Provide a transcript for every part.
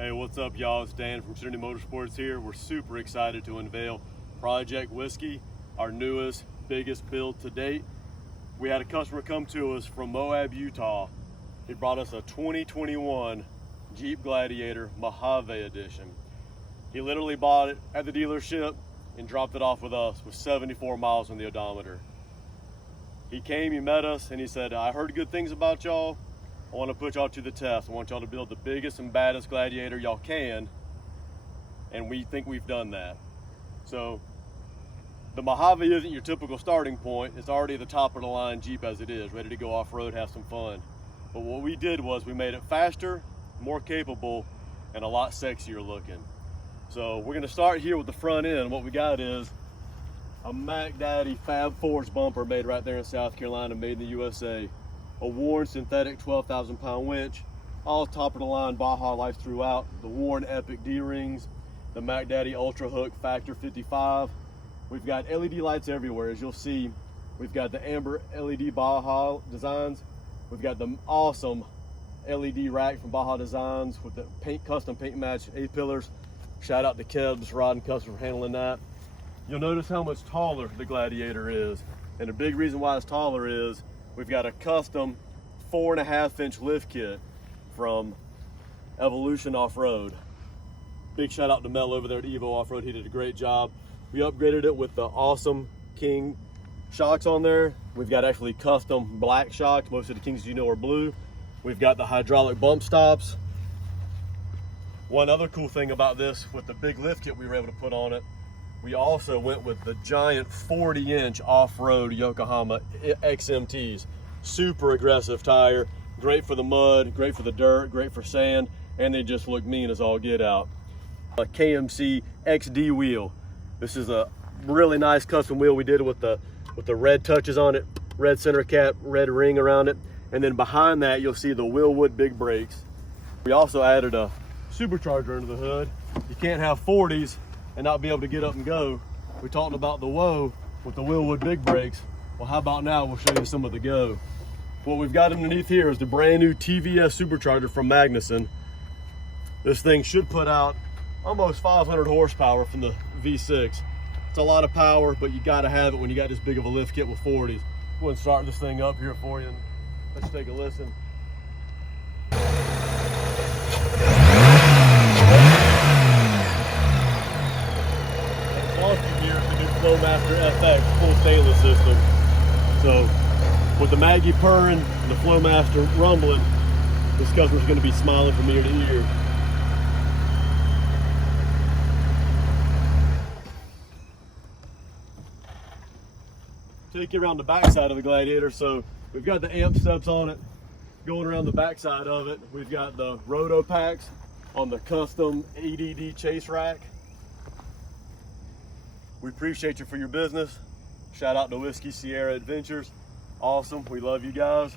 Hey, what's up, y'all? It's Dan from Trinity Motorsports here. We're super excited to unveil Project Whiskey, our newest, biggest build to date. We had a customer come to us from Moab, Utah. He brought us a 2021 Jeep Gladiator Mojave edition. He literally bought it at the dealership and dropped it off with us with 74 miles on the odometer. He came, he met us, and he said, I heard good things about y'all. I want to put y'all to the test. I want y'all to build the biggest and baddest Gladiator y'all can, and we think we've done that. So the Mojave isn't your typical starting point. It's already the top of the line Jeep as it is, ready to go off-road, have some fun. But what we did was we made it faster, more capable, and a lot sexier looking. So we're going to start here with the front end. What we got is a Mac Daddy Fab Fours bumper made right there in South Carolina, made in the USA. A worn synthetic 12,000 pound winch, all top of the line Baja lights throughout, the worn Epic D-rings, the Mac Daddy Ultra Hook Factor 55. We've got LED lights everywhere, as you'll see. We've got the amber LED Baja Designs. We've got the awesome LED rack from Baja Designs with the custom paint match A-pillars. Shout out to Keb's Rod and Custom for handling that. You'll notice how much taller the Gladiator is. And a big reason why it's taller is we've got a custom 4.5-inch lift kit from Evolution Off-Road. Big shout out to Mel over there at Evo Off-Road. He did a great job. We upgraded it with the awesome King shocks on there. We've got actually custom black shocks. Most of the Kings you know are blue. We've got the hydraulic bump stops. One other cool thing about this, with the big lift kit we were able to put on it, we also went with the giant 40-inch off-road Yokohama XMTs. Super aggressive tire, great for the mud, great for the dirt, great for sand, and they just look mean as all get out. A KMC XD wheel. This is a really nice custom wheel we did with the red touches on it, red center cap, red ring around it, and then behind that you'll see the Wilwood Disc Brakes. We also added a supercharger under the hood. You can't have 40s and not be able to get up and go. We talked about the woe with the Wilwood Disc Brakes. Well, how about now we'll show you some of the go. What we've got underneath here is the brand new TVS Supercharger from Magnuson. This thing should put out almost 500 horsepower from the V6. It's a lot of power, but you gotta have it when you got this big of a lift kit with 40s. Go ahead and start this thing up here for you and let's take a listen. Here is the new Flowmaster FX full stainless system. So with the Maggie purring and the Flowmaster rumbling, this customer's going to be smiling from ear to ear. Take you around the backside of the Gladiator. So we've got the amp steps on it. Going around the backside of it, we've got the RotopaX on the custom ADD chase rack. We appreciate you for your business. Shout out to Whiskey Sierra Adventures. Awesome, we love you guys.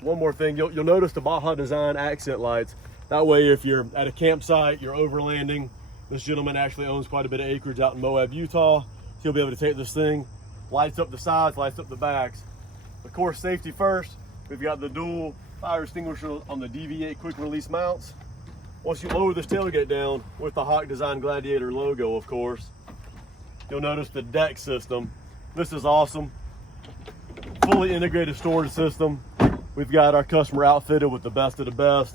One more thing, you'll notice the Baja Design accent lights. That way if you're at a campsite, you're overlanding, this gentleman actually owns quite a bit of acreage out in Moab, Utah. He'll be able to take this thing, lights up the sides, lights up the backs. Of course, safety first. We've got the dual fire extinguisher on the DV8 quick release mounts. Once you lower this tailgate down with the Hawk Design Gladiator logo, of course, you'll notice the deck system. This is awesome. Fully integrated storage system. We've got our customer outfitted with the best of the best.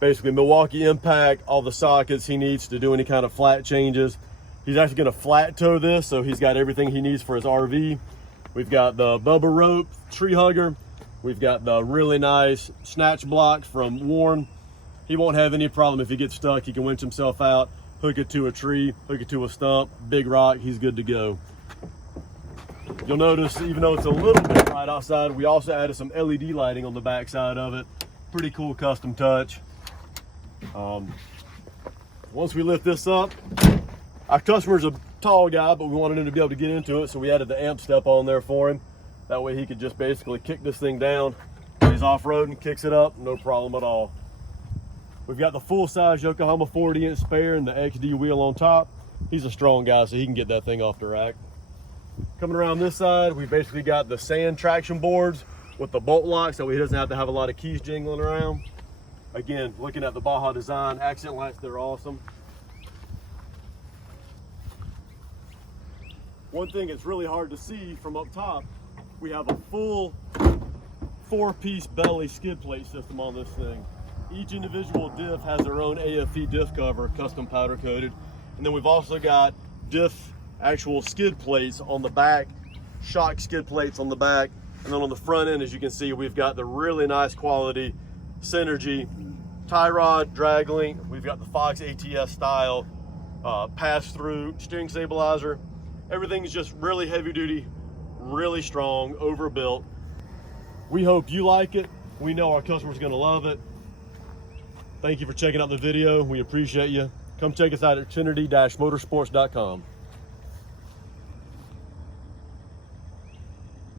Basically Milwaukee impact, all the sockets he needs to do any kind of flat changes. He's actually gonna flat tow this, so he's got everything he needs for his RV. We've got the Bubba rope, tree hugger. We've got the really nice snatch block from Warren. He won't have any problem if he gets stuck. He can winch himself out, hook it to a tree, hook it to a stump, big rock, he's good to go. You'll notice, even though it's a little bit bright outside, we also added some LED lighting on the back side of it. Pretty cool custom touch. Once we lift this up, our customer's a tall guy, but we wanted him to be able to get into it, so we added the amp step on there for him. That way he could just basically kick this thing down. He's off-roading, kicks it up, no problem at all. We've got the full-size Yokohama 40-inch spare and the XD wheel on top. He's a strong guy, so he can get that thing off the rack. Coming around this side, we basically got the sand traction boards with the bolt lock, so he doesn't have to have a lot of keys jingling around. Again, looking at the Baja Design accent lights, they're awesome. One thing that's really hard to see from up top, we have a full 4-piece belly skid plate system on this thing. Each individual diff has their own AFE diff cover, custom powder coated. And then we've also got diff actual skid plates on the back, shock skid plates on the back. And then on the front end, as you can see, we've got the really nice quality Synergy tie rod, drag link. We've got the Fox ATS style pass-through steering stabilizer. Everything's just really heavy duty, really strong, overbuilt. We hope you like it. We know our customers are gonna love it. Thank you for checking out the video. We appreciate you. Come check us out at trinity-motorsports.com.